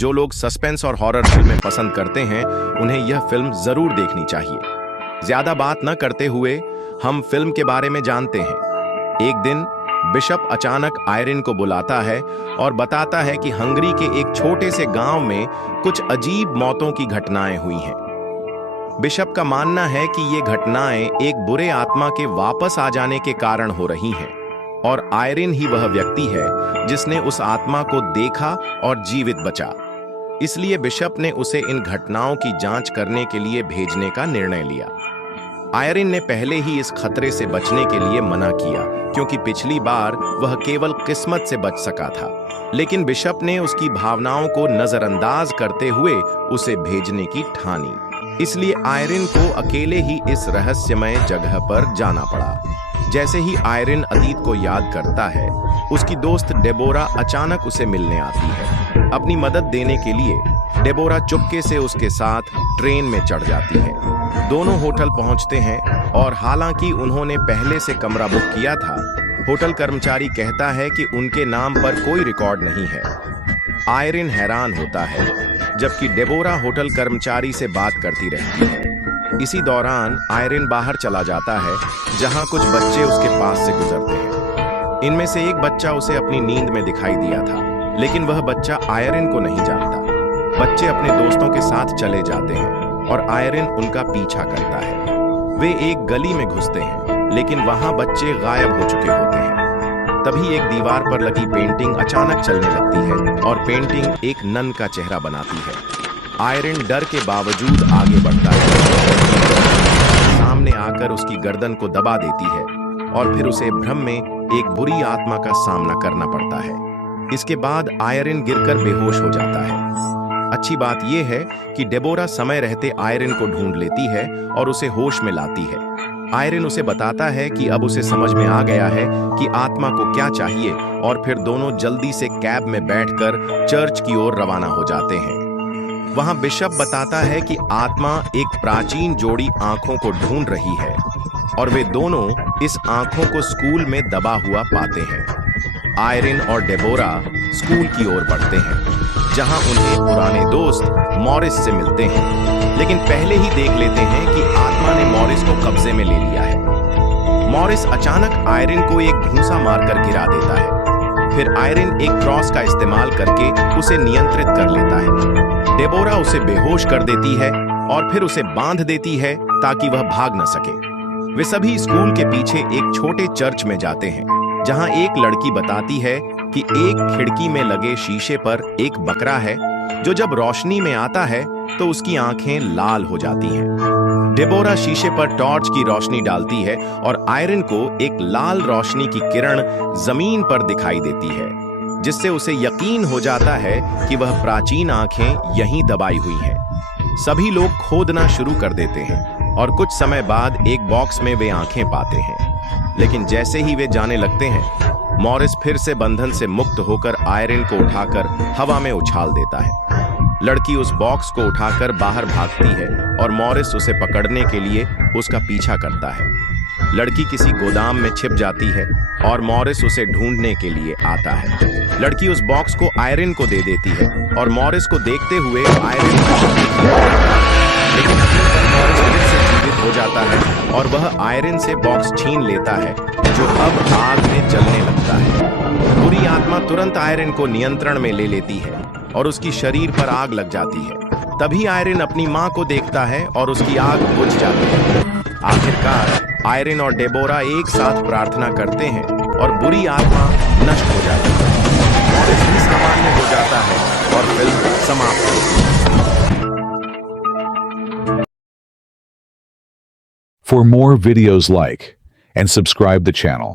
जो लोग सस्पेंस और हॉरर फिल्में पसंद करते हैं उन्हें यह फिल्म जरूर देखनी चाहिए। ज्यादा बात न करते हुए हम फिल्म के बारे में जानते हैं। एक दिन बिशप अचानक आयरिन को बुलाता है और बताता है कि हंगरी के एक छोटे से गांव में कुछ अजीब मौतों की घटनाएं हुई हैं। बिशप का मानना है कि ये घटनाएं एक बुरे आत्मा के वापस आ जाने के कारण हो रही हैं और आयरिन ही वह व्यक्ति है जिसने उस आत्मा को देखा और जीवित बचा। इसलिए बिशप ने उसे इन घटनाओं की जांच करने के लिए भेजने का निर्णय लिया। आयरिन ने पहले ही इस खतरे से बचने के लिए मना किया क्योंकि पिछली बार वह केवल किस्मत से बच सका था, लेकिन बिशप ने उसकी भावनाओं को नजरअंदाज करते हुए उसे भेजने की ठानी। इसलिए आयरिन को अकेले ही इस रहस्यमय जगह पर जाना पड़ा। जैसे ही आयरिन अतीत को याद करता है, उसकी दोस्त डेबोरा अचानक उसे मिलने आती है। अपनी मदद देने के लिए डेबोरा चुपके से उसके साथ ट्रेन में चढ़ जाती है। दोनों होटल पहुंचते हैं और हालांकि उन्होंने पहले से कमरा बुक किया था, होटल कर्मचारी कहता है कि उनके नाम पर कोई रिकॉर्ड नहीं है। आयरिन हैरान होता है, जबकि डेबोरा होटल कर्मचारी से बात करती रहती है। इसी दौरान आयरिन बाहर चला जाता है, जहां कुछ बच्चे उसके पास से गुजरते हैं। इनमें से एक बच्चा उसे अपनी नींद में दिखाई दिया था, लेकिन वह बच्चा आयरिन को नहीं जानता। बच्चे अपने दोस्तों के साथ चले जाते हैं और आयरिन उनका पीछा करता है। वे एक गली में घुसते हैं, लेकिन वहां बच्चे गायब हो चुके होते हैं। तभी एक दीवार पर लगी पेंटिंग अचानक चलने लगती है और पेंटिंग एक नन का चेहरा बनाती है। आयरिन डर के बावजूद आगे बढ़ता है, सामने आकर उसकी गर्दन को दबा देती है और फिर उसे भ्रम में एक बुरी आत्मा का सामना करना पड़ता है। इसके बाद आयरिन गिरकर बेहोश हो जाता है। अच्छी बात यह है कि डेबोरा समय रहते आयरिन को ढूंढ लेती है और उसे होश में लाती है। आयरिन उसे बताता है कि अब उसे समझ में आ गया है कि आत्मा को क्या चाहिए और फिर दोनों जल्दी से कैब में बैठकर चर्च की ओर रवाना हो जाते हैं। वहां बिशप बताता है कि आत्मा एक प्राचीन जोड़ी आंखों को ढूंढ रही है और वे दोनों इस आंखों को स्कूल में दबा हुआ पाते हैं। आयरिन और डेबोरा स्कूल की ओर बढ़ते हैं, जहां उन्हें पुराने दोस्त मॉरिस से मिलते हैं, लेकिन पहले ही देख लेते हैं कि आत्मा ने मॉरिस को कब्जे में ले लिया है। मॉरिस अचानक आयरिन को एक घूंसा मारकर गिरा देता है। फिर आयरिन एक क्रॉस का इस्तेमाल करके उसे नियंत्रित कर लेता है। डेबोरा उसे बेहोश कर देती है और फिर उसे बांध देती है ताकि वह भाग न सके। वे सभी स्कूल के पीछे एक छोटे चर्च में जाते हैं, जहां एक लड़की बताती है कि एक खिड़की में लगे शीशे पर एक बकरा है जो जब रोशनी में आता है तो उसकी आंखें लाल हो जाती हैं। डेबोरा शीशे पर टॉर्च की रोशनी डालती है और आयरिन को एक लाल रोशनी की किरण जमीन पर दिखाई देती है, जिससे उसे यकीन हो जाता है कि वह प्राचीन आंखें यहीं दबाई हुई हैं। सभी लोग खोदना शुरू कर देते हैं और कुछ समय बाद एक बॉक्स में वे आंखें पाते हैं, लेकिन जैसे ही वे जाने लगते हैं, मॉरिस फिर से बंधन से मुक्त होकर आयरिन को उठाकर हवा में उछाल देता है। लड़की उस बॉक्स को उठाकर बाहर भागती है और मॉरिस उसे पकड़ने के लिए उसका पीछा करता है। लड़की किसी गोदाम में छिप जाती है और मॉरिस उसे ढूंढने के लिए आता है। लड़की उस बॉक्स को आयरिन को दे देती है और मॉरिस को देखते हुए आयरिन लेकिन मॉरिस फिर से जीवित हो जाता है और वह आयरिन से बॉक्स छीन लेता है, जो अब आग में जलने लगता है। बुरी आत्मा तुरंत आयरिन को नियंत्रण में ले लेती है और उसकी शरीर पर आग लग जाती है। तभी आयरिन अपनी मां को देखता है और उसकी आग बुझ जाती है। आखिरकार आयरिन और डेबोरा एक साथ प्रार्थना करते हैं और बुरी आत्मा नष्ट हो जाती है। मॉरिस भी सामान्य हो जाता है और फिल्म समाप्त होती है। For more videos like and subscribe the channel.